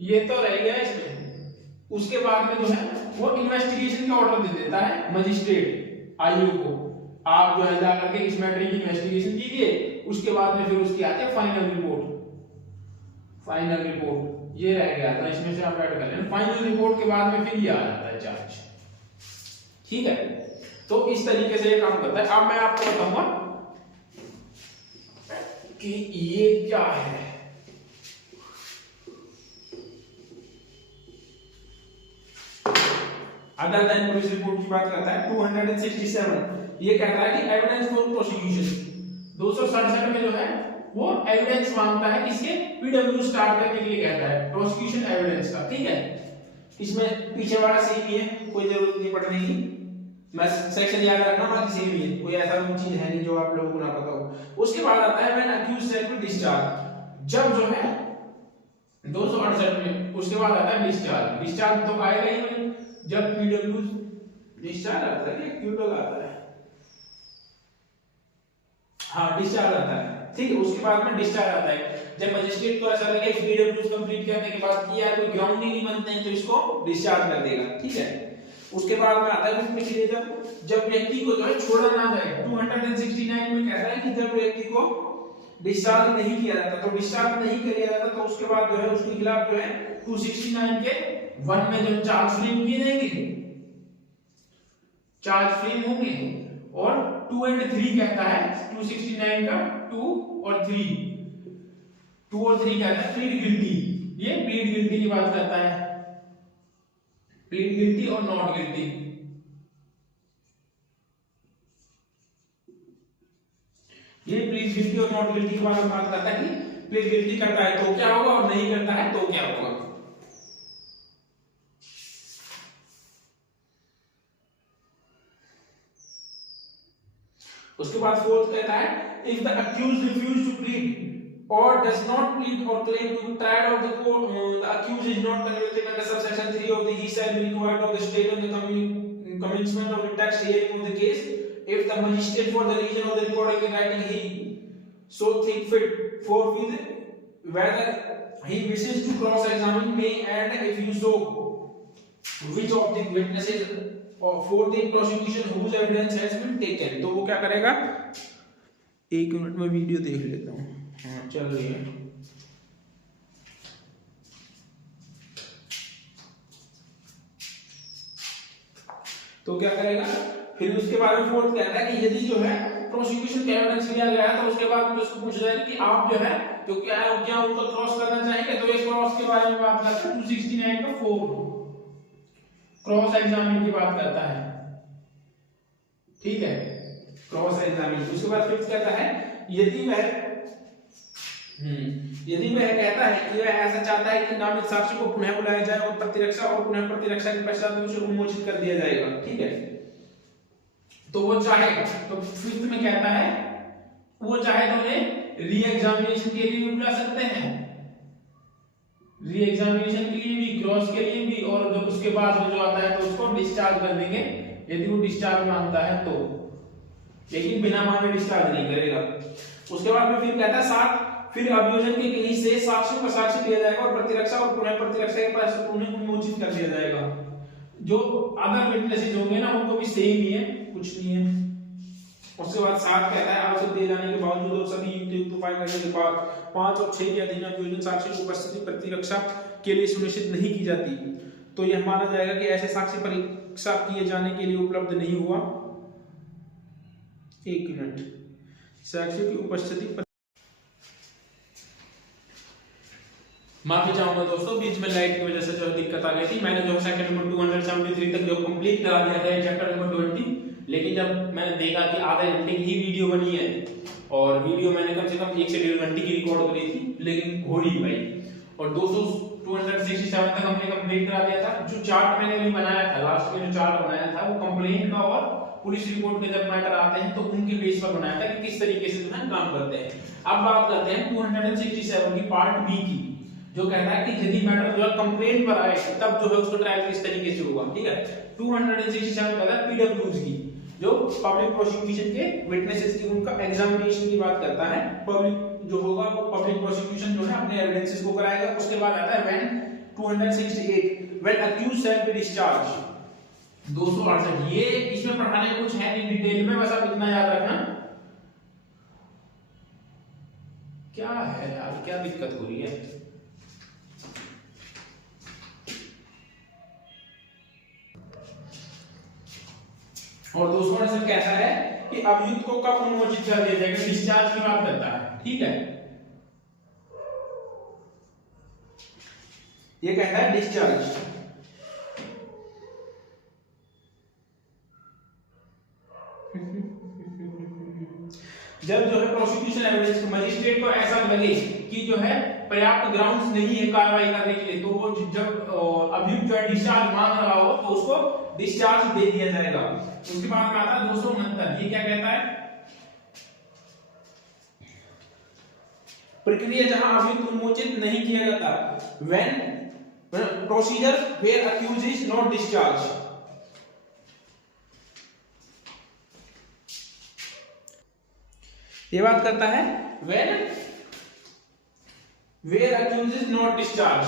ये तो रह गया इसमें। उसके बाद में जो है वो इन्वेस्टिगेशन का ऑर्डर दे देता है मजिस्ट्रेट आईयू को, आप जो है जाकर के इस मैटर की इन्वेस्टिगेशन कीजिए। उसके बाद में फिर उसकी आती है फाइनल रिपोर्ट। फाइनल रिपोर्ट ये रह गया था, इसमें से आप ऐड कर लेना। फाइनल रिपोर्ट के बाद में फिर ये आ जाता है चार्ज, ठीक है। तो इस तरीके से ये काम करता है। अब मैं आपको बताऊंगा कि ये क्या है। अदर देन पुलिस रिपोर्ट की बात करता है 267, ये कहता है कि एविडेंस फॉर प्रोसिक्यूशन। 267 में जो है वो एविडेंस मांगता है किसके, पीडब्ल्यू स्टार्ट करने के लिए कहता है प्रोसिक्यूशन एविडेंस का, ठीक है। इसमें पीछे वाला सेम ही है, कोई जरूरत नहीं पढ़ने की, मैं सेक्शन याद रखना, बाकी सेम ही है, कोई ऐसा चीज है नहीं जो आप लोगों को ना पता हो। उसके बाद आता है when accused sell to discharge, जब जो है 268 में उसके बाद आता है डिस्चार्ज। डिस्चार्ज तो आएगा ही नहीं, जब पीडब्ल्यू डिस्चार्ज आता है, क्यूटल आता है, हाँ डिस्चार्ज आता है, ठीक है। उसके बाद में डिस्चार्ज आता है जब मजिस्ट्रेट को ऐसा लगे कि पीडब्ल्यू कंप्लीट करने के बाद कि यार कोई ग्राउंड ही नहीं बनते हैं तो इसको डिस्चार्ज कर देगा, ठीक है। उसके बाद में आता है इसलिए जब व्यक्ति को जो है छोड़ा ना जाए। 269 में कहता है कि जब व्यक्ति को डिस्चार्ज नहीं किया जाता, तो डिस्चार्ज नहीं किया जाता तो उसके बाद जो है उसके खिलाफ जो है 269 के 1 में जो चार्ज फ्रेम किए जाएंगे, चार्ज फ्रेम होंगे। और 2 और 3 कहता है 269 का 2 और 3 कहता है प्लीड गिल्टी, ये प्लीड गिल्टी की बात करता है, प्लीड गिल्टी और नॉट गिल्टी। ये प्लीड गिल्टी और नॉट गिल्टी की बात करता है कि प्लीड गिल्टी करता है तो क्या होगा और नहीं करता है तो क्या होगा। उसके बाद फोर्थ कहता है if the accused refuse to plead or does not plead or claim to be tried of the court, the accused is not convicted under subsection 3 of the he shall be required of the state on the commencement of the text hearing of the case if the magistrate for the reason of the recording in writing he so think fit forthwith whether he wishes to cross examine may and if you so which of the witnesses for the prosecution whose evidence has been taken। तो वो क्या करेगा, 1 मिनट में वीडियो देख लेता हूँ, हाँ चल रही है। तो क्या करेगा फिर उसके बाद में फोर्थ कहता है कि यदि जो है प्रोसिक्यूशन का एविडेंस लिया गया है तो उसके बाद में उसको पूछा जाएगा कि आप जो है तो क्या उनको क्रॉस करना चाहेंगे। तो एक क्रॉस के बारे में बात करता है 269 का 4 क्रॉस एग्जामिन की बात करता है, ठीक है, क्रॉस एग्जामिन। उसके बाद फिफ्थ कहता है यदि वह कहता है कि वह ऐसा चाहता है कि नामित साक्षी को पुनः बुलाया जाए और प्रतिरक्षा और पुनः प्रतिरक्षा के पश्चात उसे उन्मोचित कर दिया जाएगा, ठीक है। तो वो चाहे तो फिफ्थ में कहता है वो चाहे तो उन्हें री एग्जामिनेशन के लिए भी बुला सकते हैं, री एग्जामिनेशन के लिए भी, क्रॉस के लिए भी, और जब उसके बाद जो आता है तो उसको डिस्चार्ज कर देंगे यदि वो डिस्चार्ज मांगता है तो, लेकिन बिना मांगे डिस्चार्ज नहीं करेगा। उसके बाद में फिर कहता है 7 फिर अभियोजन के किन्हीं से साक्ष्यों का साक्ष्य लिया जाएगा और प्रतिरक्षा और पुनः प्रतिरक्षा के पास उन्हें उन्मोचित कर दिया जाएगा। जो अदर विटनेसेस होंगे ना उनको भी सेम ही है, कुछ नहीं है। उसके बाद 7 कहता है आवश्यक दिए जाने के बावजूद और सभी युक्त उपाय करने के बाद 5 और 6 के अधीन अभियोजन साक्ष्य की उपस्थिति प्रतिरक्षा के लिए सुनिश्चित नहीं की जाती तो यह माना जाएगा कि ऐसे साक्ष्य परीक्षा किए जाने के लिए उपलब्ध नहीं हुआ। 1 मिनट, साक्ष्य की उपस्थिति माफी चाहूंगा दोस्तों, बीच में लाइट की वजह से जो दिक्कत आ गई थी। मैंने जो सेकंड नंबर 273 तक जो कंप्लीट करा दिया था चैप्टर नंबर 20, लेकिन जब मैंने देखा कि आधे घंटे की ही वीडियो बनी है और वीडियो मैंने कम से कम 1 से 1.5 घंटे की रिकॉर्ड करी थी लेकिन हो नहीं पाई, और 267 तक हमने कंप्लीट करा दिया था। जो चार्ट मैंने अभी बनाया था, लास्ट में जो चार्ट बनाया था वो कंप्लेंट का और पुलिस रिपोर्ट के जब मैटर आते हैं तो उनके बेस पर बनाया था कि किस तरीके से जो है काम करते हैं। अब बात करते हैं 267 की पार्ट बी की, जो कहता है कि यदि मैटर जो है कंप्लेंट पर आए तब जो है उसको ट्रायल किस तरीके से होगा। ठीक है, 267 कहता है पीडब्ल्यूज की, जो पब्लिक प्रोसिक्यूशन के विटनेसेस की उनका एग्जामिनेशन की बात करता है। पब्लिक जो होगा वो पब्लिक प्रोसिक्यूशन जो है अपने एविडेंसेस को कराएगा। उसके बाद आता है when 268 when accused shall be discharge 268। ये इसमें पढ़ाने कुछ है नहीं डिटेल में, बस आप इतना याद रखना। क्या है यार, क्या दिक्कत हो रही है? और 268 कैसा है कि अभियुक्त को कब उन्मोचित कर दिया जाएगा, डिस्चार्ज की बात करता है। ठीक है, ये कहता है डिस्चार्ज। जब जो है प्रोसिक्यूशन एविडेंस मजिस्ट्रेट को ऐसा लगे कि जो है पर्याप्त ग्राउंड्स नहीं है कार्रवाई करने के लिए, तो वो जब अभियुक्त जो है डिस्चार्ज मांग रहा हो तो उसको डिस्चार्ज दे दिया जाएगा। उसके बाद में आता है 269, ये क्या कहता है? प्रक्रिया जहां अभियुक्त उन्मोचित नहीं किया जाता, when procedure where accuse is not discharge. ये बात करता है when where accuse is not discharge.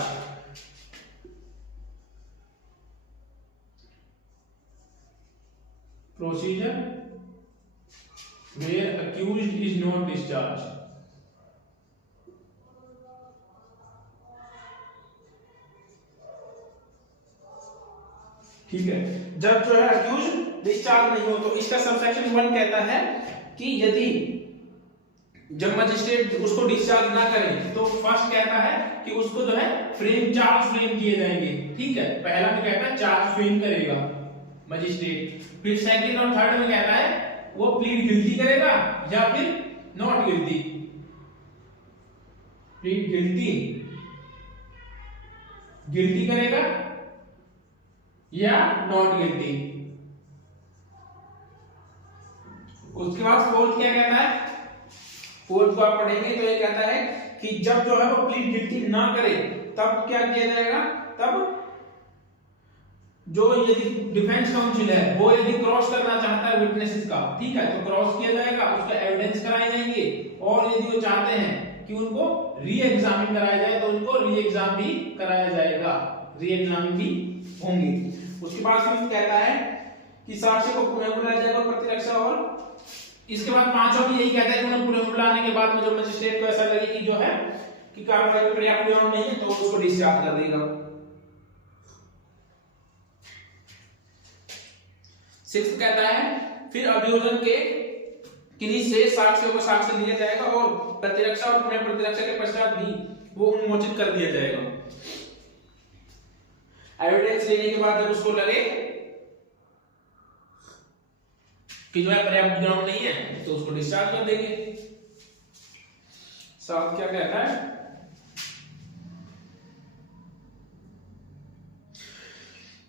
Procedure where accused is not discharge. ठीक है, जब जो है अक्यूज डिस्चार्ज नहीं हो तो इसका सबसेक्शन 1 कहता है कि यदि जब मजिस्ट्रेट उसको डिस्चार्ज ना करे तो फर्स्ट कहता है कि उसको जो है चार्ज फ्रेम किए जाएंगे। ठीक है, पहला में कहता है चार्ज फ्रेम करेगा मजिस्ट्रेट, फिर सेकंड और थर्ड में कहता है वो प्लीड गिल्टी करेगा या फिर नॉट गिल्टी। प्लीड गिल्टी करेगा या नॉट गिल्टी। उसके बाद फोर्थ क्या कहता है? फोर्थ को आप पढ़ेंगे तो ये कहता है कि जब जो है वो प्लीड गिल्टी ना करे तब क्या किया जाएगा? तब जो यदि डिफेंस काउंसिल है वो यदि क्रॉस करना चाहता है विटनेसेस का, ठीक है, तो क्रॉस किया जाएगा, उसका एविडेंस कराए जाएंगे, और यदि वो चाहते हैं कि उनको री एग्जामिन कराया जाए तो उनको री एग्जाम भी कराया जाएगा, री एग्जामिन भी होंगे। उसके बाद फिर कहता है कि साक्ष्य को पुनः बुलाया जाएगा प्रतिरक्षा, और इसके बाद पांचवा भी यही कहता है कि उन्हें पुनः बुलाने के बाद में जो मजिस्ट्रेट को ऐसा लगे कि जो है कि कार्रवाई में पर्याप्त ग्राउंड नहीं है तो उसको डिस्चार्ज कर देगा। 6 कहता है फिर अभियोजन के किन्हीं से साक्ष्यों को साक्ष्य लिया जाएगा और प्रतिरक्षा और पुनः प्रतिरक्षा के पश्चात भी वो उन्मोचित कर दिया जाएगा। एविडेंस लेने के बाद जब उसको लगे कि जो है पर्याप्त ग्राउंड नहीं है तो उसको डिस्चार्ज कर देंगे। 7 क्या कहता है?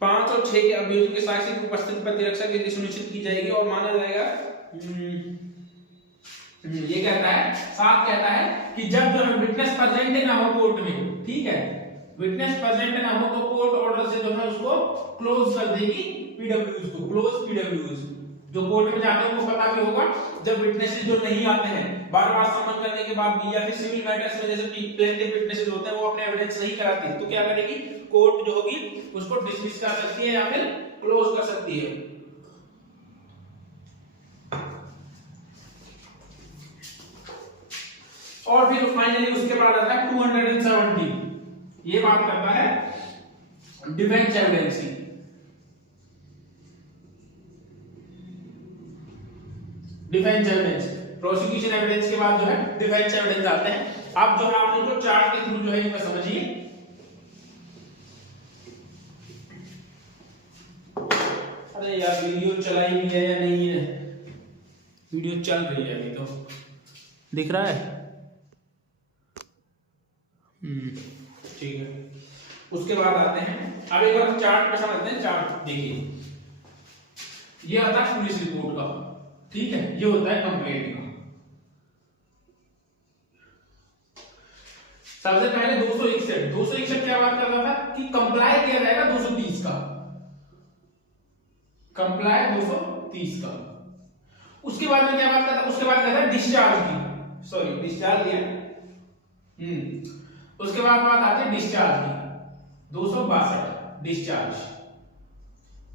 पांच और 6 के अभियोजन के साक्ष्य की उपस्थिति प्रतिरक्षा के लिए सुनिश्चित की जाएगी और माना जाएगा। ये कहता है 7 कहता है कि जब जो विटनेस प्रेजेंट ना हो कोर्ट में, ठीक है, विटनेस प्रेजेंट ना हो तो कोर्ट ऑर्डर से जो है उसको क्लोज कर देगी पीडब्ल्यूज को, क्लोज पीडब्ल्यूज। जो कोर्ट में जाते हैं उनको पता भी होगा जब विटनेसेस जो नहीं आते हैं बार बार समन करने के बाद भी, या फिर सिविल मैटर्स में जैसे प्लेंटिफ विटनेसेस होते हैं वो अपने एविडेंस नहीं कराते, तो क्या करेगी कोर्ट जो होगी उसको डिसमिस कर सकती है या फिर क्लोज कर सकती है। और फिर फाइनली उसके बाद आता है 270, ये बात करता है डिफेंस एविडेंस की। डिफेंस एविडेंस, प्रोसिक्यूशन एविडेंस के बाद जो है डिफेंस एविडेंस आते हैं। अब जो है आप इनको चार्ट के थ्रू जो है इनको समझिए। अरे यार वीडियो चलाई नहीं है या नहीं है? वीडियो चल रही है अभी तो, दिख रहा है? ठीक है। उसके बाद आते हैं, अब एक बार चार्ट पे समझते हैं। चार्ट देखिए, ये आता है पुलिस रिपोर्ट का, ठीक है, ये होता है कंप्लेंट का। सबसे पहले 261 क्या बात कर रहा था कि कंप्लाई किया जाएगा 230 का, कंप्लाई 230 का। उसके बाद में क्या बात करता है, उसके बाद कहता है डिस्चार्ज की, सॉरी डिस्चार्ज दिया, उसके बाद बात आती है डिस्चार्ज की 262 डिस्चार्ज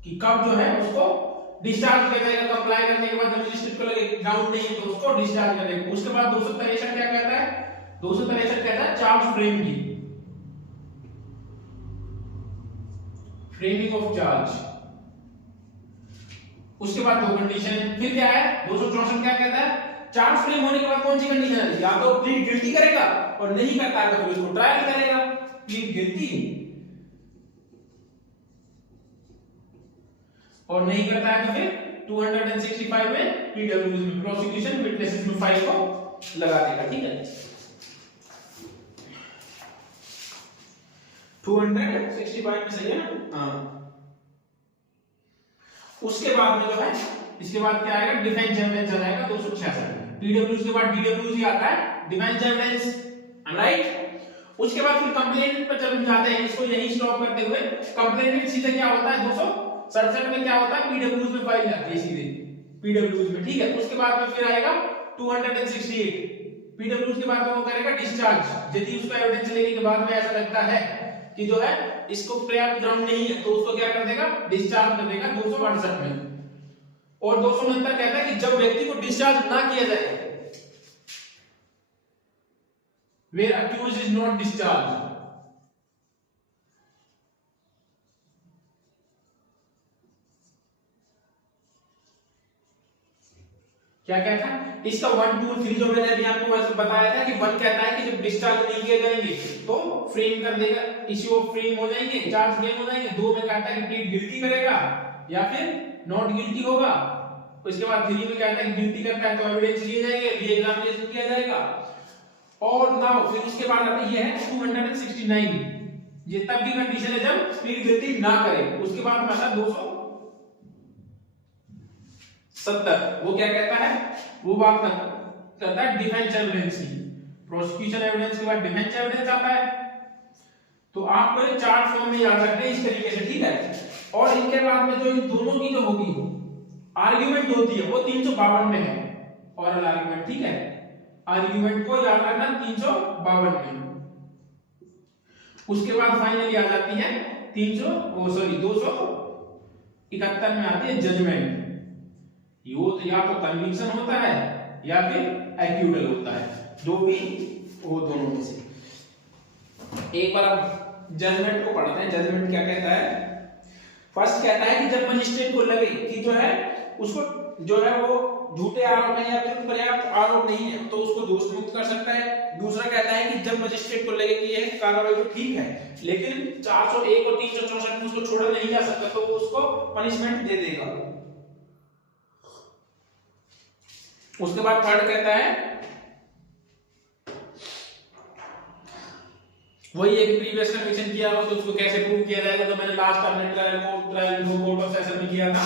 कि कब जो है उसको डिस्चार्ज किया जाएगा, कंप्लाई करने के बाद मजिस्ट्रेट को लगे ग्राउंड नहीं है तो उसको डिस्चार्ज करेगा। उसके बाद 263 क्या कहता है, 263 कहता है चार्ज फ्रेम की, फ्रेमिंग ऑफ चार्ज। उसके बाद दो कंडीशन है, फिर क्या है 264 क्या कहता है, चार्ज फ्रेम होने के बाद कौन सी कंडीशन है, या तो प्लीड गिल्टी करेगा और नहीं करता है तो फिर उसको ट्रायल करेगा, प्लीड गिल्टी, और नहीं करता है तो फिर 265 में पीडब्ल्यूज में प्रोसिक्यूशन विटनेसेस में फाइल को लगा देगा, ठीक है। 265 में सही है ना? हाँ। उसके बाद में जो है, इसके बाद क्या आएगा, डिफेंस एविडेंस आ जाएगा 266। पीडब्ल्यूज के बाद डीडब्ल्यूज ही आता है, डिफेंस एविडेंस, राइट। उसके बाद फिर कंप्लेंट पर चल जाते हैं, इसको यही स्टॉप करते हुए कंप्लेंट में सीधे क्या होता है 267 में क्या होता है, पीडब्ल्यूज में फाइल जाती है सीधे पीडब्ल्यूज में, ठीक है। उसके बाद में फिर आएगा 268, पीडब्ल्यूज के बाद में वो करेगा डिस्चार्ज, यदि उसको एविडेंस लेने के बाद में ऐसा लगता है कि जो है इसको पर्याप्त ग्राउंड नहीं है तो उसको क्या कर देगा, डिस्चार्ज कर देगा 268 में। और 269 कहता है कि जब व्यक्ति को डिस्चार्ज ना किया जाए, where accused is not discharged, क्या कहता है इसका 1 2 3 जो मैंने अभी आपको वैसे बताया था कि 1 कहता है कि जब डिस्चार्ज नहीं किए जाएंगे तो फ्रेम कर देगा, इश्यू ऑफ फ्रेम हो जाएंगे, चार्ज फ्रेम हो जाएंगे। 2 में कहता है कि प्लीड गिल्टी करेगा या फिर नॉट गिल्टी होगा। उसके बाद 3 में कहता है कि गिल्टी करता है तो एविडेंस लिए जाएंगे, री-एग्जामिनेशन किया जाएगा। और नाउ फिर उसके बाद आता है ये है 269, ये तब की कंडीशन है जब प्लीड गिल्टी ना करे। उसके बाद में आता है 270, वो क्या कहता है, वो बात करता है डिफेंस एविडेंस की। प्रोसिक्यूशन एविडेंस के बाद डिफेंस एविडेंस आता है। तो आपको ये चार फॉर्म में याद रखना है इस तरीके से, ठीक है। और इनके बाद में जो इन दोनों की जो होगी आर्गुमेंट होती है वो 352 में है, ओरल आर्गुमेंट, ठीक है। आर्गुमेंट को याद रखना 352 में। उसके बाद फाइनली आ जाती है 271 में आती है जजमेंट। यो तो या तो कन्विक्शन होता है या फिर एक्यूटल होता है, जो भी वो दोनों में से। एक बार आप जजमेंट को पढ़ते हैं। जजमेंट क्या कहता है, फर्स्ट कहता है कि जब मजिस्ट्रेट को लगे कि जो है उसको जो है वो झूठे आरोप है या फिर पर्याप्त आरोप नहीं है तो उसको दोष मुक्त कर सकता है। दूसरा कहता है कि जब मजिस्ट्रेट को लगे कि यह कार्रवाई तो ठीक है लेकिन 401 और 364 में उसको छोड़ा नहीं जा सकता तो वो उसको पनिशमेंट दे देगा। उसके बाद थर्ड कहता है वही एक प्रीवियस कन्विक्शन किया हो तो उसको कैसे प्रूव किया जाएगा, तो मैंने last time trial court of session में किया था।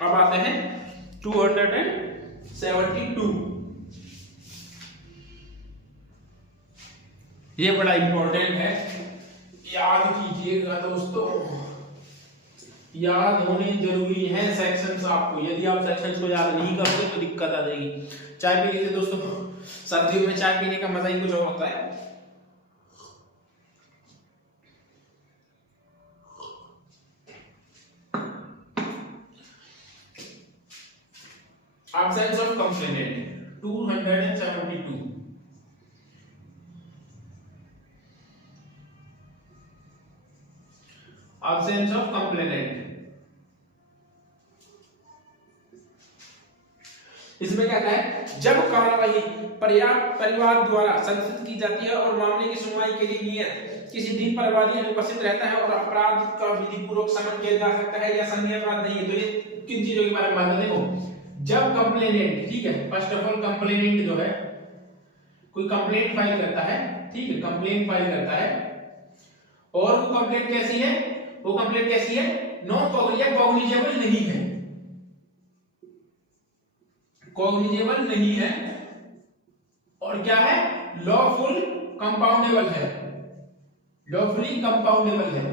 अब आते हैं 272, ये बड़ा इंपॉर्टेंट है, याद कीजिएगा दोस्तों, याद होने जरूरी है सेक्शंस आपको। यदि आप सेक्शंस को याद नहीं करोगे तो दिक्कत आ जाएगी। चाय पी लीजिए दोस्तों, सर्दियों में चाय पीने का मजा ही कुछ और होता है। Absence of complainant 272. Absence of complainant, इसमें क्या है, जब कार्यवाही पर्याप्त परिवार द्वारा संस्थित की जाती है और मामले की सुनवाई के लिए नियत किसी दिन परिवादी अनुपस्थित रहता है और अपराध का विधिपूर्वक समन किया जा सकता है या संज्ञेय अपराध नहीं है। तो ये किन चीजों के बारे में बात है, देखो जब कंप्लेनेंट, ठीक है, फर्स्ट ऑफ ऑल कंप्लेनेंट जो है कोई कंप्लेंट फाइल करता है, ठीक है, कंप्लेंट फाइल करता है और वो कंप्लेंट कैसी है, वो कंप्लेंट कैसी है, कॉग्निजेबल नहीं है, कॉग्निजेबल नहीं है और क्या है, लॉफुल कंपाउंडेबल है, लॉफुली कंपाउंडेबल है,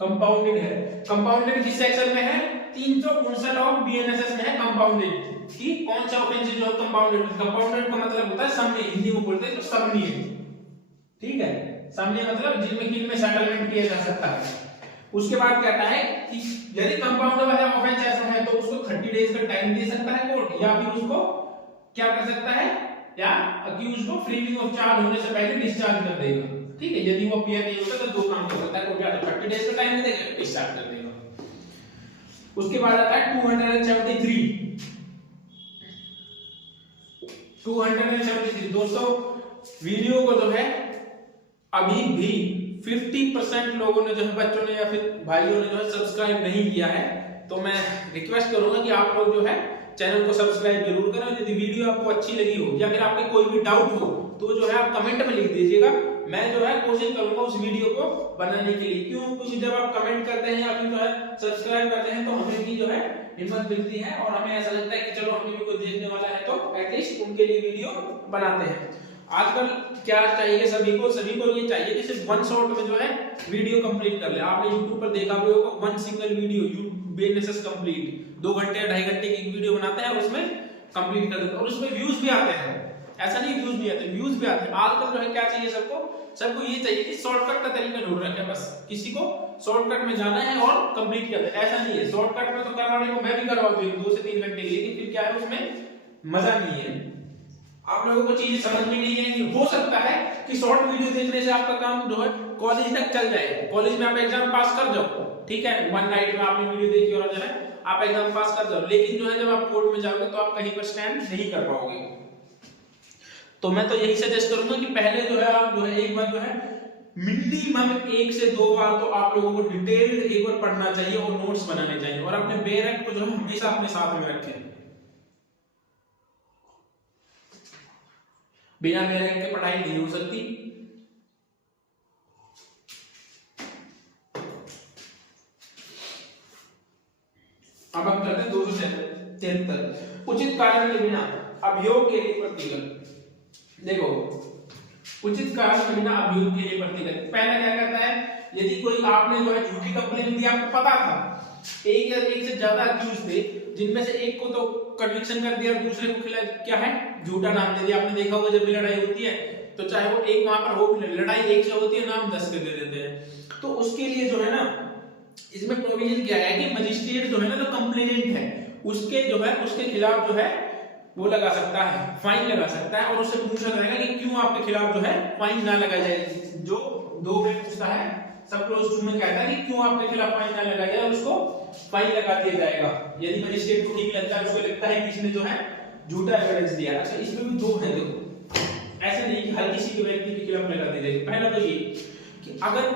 कंपाउंडेड है। कंपाउंडेड किस सेक्शन में है, 359 ऑफ बीएनएसएस में है कंपाउंडेड कि कौन सा ऑफेंस जो कंपाउंडेड, कंपाउंडेड का मतलब होता है समनीय, हिंदी में बोलते हैं तो समनीय, ठीक है, समनीय मतलब जिनमें किन में सेटलमेंट किया जा सकता है। उसके बाद कहता है कि यदि कंपाउंडेबल है ऑफेंस ऐसा है तो उसको 30 डेज का टाइम दे सकता है कोर्ट, या फिर उसको क्या कर सकता है, या अक्यूज को फ्रीइंग ऑफ चार्ज होने से पहले डिस्चार्ज कर देगा, ठीक है। यदि वो अपीयर नहीं होता तो दो काम कर सकता है कोर्ट, या तो 30 डेज का टाइम देगा, डिस्चार्ज कर देगा। उसके बाद आता है 273 दोस्तों, वीडियो को जो है अभी भी 50% लोगों ने जो है, बच्चों ने या फिर भाइयों ने जो है सब्सक्राइब नहीं किया है, तो मैं रिक्वेस्ट करूंगा कि आप लोग जो है चैनल को सब्सक्राइब जरूर करें। यदि वीडियो आपको अच्छी लगी हो या फिर आपके कोई भी डाउट हो तो जो है आप कमेंट में लिख दीजिएगा, मैं जो है कोशिश करूंगा उस वीडियो को बनाने के लिए। क्यों, क्योंकि जब आप कमेंट करते हैं या फिर जो है सब्सक्राइब करते हैं तो हमें भी जो है हिम्मत मिलती है और हमें ऐसा लगता है कि चलो हमें भी कोई देखने वाला है तो एटलीस्ट उनके लिए वीडियो बनाते हैं। आजकल क्या चाहिए सभी को ये चाहिए कि सिर्फ वन शॉट में जो है वीडियो कंप्लीट कर ले। आपने YouTube पर देखा भी होगा, one single video BNSS complete 2 घंटे या 2.5 घंटे की वीडियो बनाते हैं और उसमें कंप्लीट कर देते हैं और उसमें व्यूज भी आते हैं। ऐसा नहीं व्यूज नहीं आते, व्यूज भी आते हैं। आजकल जो है क्या चाहिए सबको ये चाहिए कि शॉर्टकट का तरीका ढूंढ रखे, बस किसी को शॉर्टकट में जाना है और कंप्लीट करना है। ऐसा नहीं है, शॉर्टकट में तो करवाने को मैं भी करवा दूंगा 2 से 3 घंटे के लिए, लेकिन फिर क्या है उसमें मजा नहीं है। आप लोगों को चीजें समझ में नहीं आएंगी। हो सकता है कि शॉर्ट वीडियो देखने से आपका काम जो है कॉलेज तक चल जाए, कॉलेज में आप एग्जाम पास कर जाओ, ठीक है, वन नाइट में आपने वीडियो देखी और जो है आप एग्जाम पास कर जाओ, लेकिन जो है जब आप कोर्ट में जाओगे तो आप कहीं पर स्टैंड नहीं कर पाओगे। तो मैं तो यही सजेस्ट करूंगा कि पहले जो है आप जो है एक बार जो है मिनिमम 1 से 2 बार तो आप लोगों को डिटेल्ड एक बार पढ़ना चाहिए और नोट्स बनाने चाहिए और अपने बेरंग को जो है हमेशा अपने साथ में रखें। बिना बेरंग के पढ़ाई नहीं हो सकती। अब हम करते हैं 273 उचित कारण के बिना अभियोग के लिए प्रतिगत। देखो, उचित कारण के बिना अभियोग के लिए प्रतिगत पहला क्या कहता है, यदि कोई आपने जो है झूठी कंप्लेंट दी, आपको पता था एक या एक से ज्यादा अक्यूज थे, जिनमें से एक को तो कन्विक्शन कर दिया, दूसरे को खिलाफ क्या है झूठा नाम दे दिया। आपने देखा होगा जब भी लड़ाई होती है तो चाहे वो एक वहां पर हो, लड़ाई एक से होती है, नाम 10 के दे देते हैं। तो उसके लिए जो है ना इसमें प्रोविजन क्या है कि मजिस्ट्रेट जो है ना, जो कंप्लेनेंट है उसके जो है उसके खिलाफ जो है वो लगा सकता है, फाइन लगा सकता है और उससे पूछा जाएगा कि क्यों आपके खिलाफ जो है फाइन ना लगाया जाए। जो 2 में पूछता है, सब क्लोज 2 में कहता है कि क्यों आपके खिलाफ फाइन ना लगाया जाए, उसको फाइन लगा दिया जाएगा। यदि मजिस्ट्रेट को ठीक लगता है, उसको लगता है कि इसने जो है झूठा एविडेंस दिया। अच्छा, इसमें भी 2 है, देखो ऐसे नहीं कि हर किसी के व्यक्ति के खिलाफ लगा दिया जाएगा। पहला तो ये कि अगर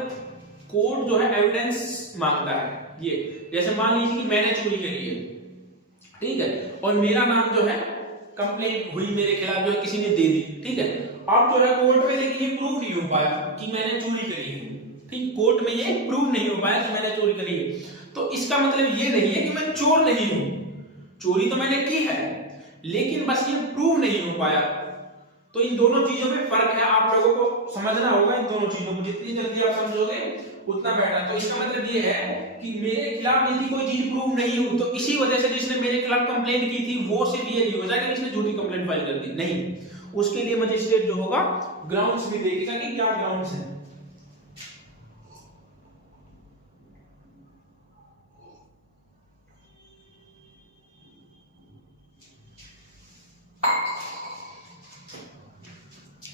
कोर्ट जो है एविडेंस मांगता है, ये जैसे मान लीजिए कि मैंने चोरी करी है, ठीक है, और मेरा नाम जो है कंप्लेंट हुई मेरे खिलाफ जो है किसी ने दे दी, ठीक है, अब जो है कोर्ट में लेकिन ये प्रूव नहीं हो पाया कि मैंने चोरी करी है, ठीक, कोर्ट में ये प्रूव नहीं हो पाया कि मैंने चोरी करी है, तो इसका मतलब ये नहीं है कि मैं चोर नहीं हूं, चोरी तो मैंने की है लेकिन बस ये प्रूव नहीं हो पाया। तो इन दोनों चीजों में फर्क है, आप लोगों को समझना होगा इन दोनों चीजों को, जितनी जल्दी आप समझोगे उतना बेटर। तो इसका मतलब ये है कि मेरे खिलाफ यदि कोई चीज प्रूव नहीं हुई तो इसी वजह से जिसने मेरे खिलाफ कंप्लेंट की थी वो सिर्फ ये नहीं हो जाएगा कि इसने झूठी कंप्लेंट फाइल कर दी, नहीं, उसके लिए मजिस्ट्रेट जो होगा ग्राउंड्स भी देखेगा कि क्या ग्राउंड्स हैं।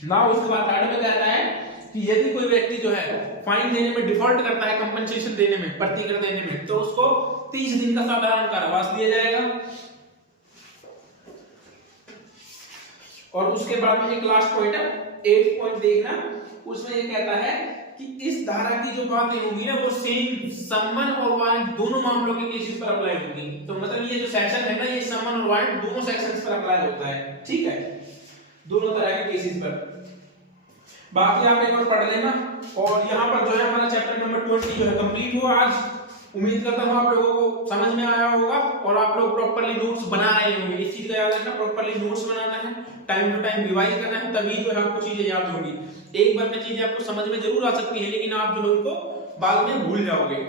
ना उसके बाद थर्ड में कहता है कि यदि कोई व्यक्ति जो है फाइन देने में डिफॉल्ट करता है, कंपनसेशन देने में, प्रतिकर देने में, तो उसको 30 दिन का साधारण कारावास दिया जाएगा। और उसके बाद में एक लास्ट पॉइंट है, 8 पॉइंट देखना, उसमें ये कहता है कि इस धारा की जो बातें होंगी ना वो सेम समन और वारंट दोनों मामलों के केसेस पर अप्लाई होगी। तो मतलब ये जो सेक्शन है ना, ये समन और वारंट दोनों सेक्शंस पर अप्लाई होता है, ठीक है, दोनों तरह के केसेस पर। बाकी आप एक बार पढ़ लेना। और यहाँ पर जो है हमारा चैप्टर नंबर 20 जो है कंप्लीट हुआ आज। उम्मीद करता हूँ आप लोगों को समझ में आया होगा और आप लोग प्रॉपर्ली नोट्स बना रहे होंगे। इस चीज का याद रखना, प्रॉपर्ली नोट्स बनाना है, टाइम टू टाइम रिवाइज करना है, तभी जो है आपको चीजें याद होंगी। एक बार में चीजें आपको समझ में जरूर आ सकती है, लेकिन आप जो है उनको बाद में भूल जाओगे।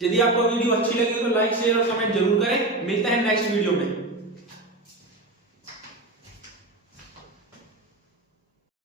यदि आपको वीडियो अच्छी लगी तो लाइक शेयर और कमेंट जरूर करें। मिलते हैं नेक्स्ट वीडियो में।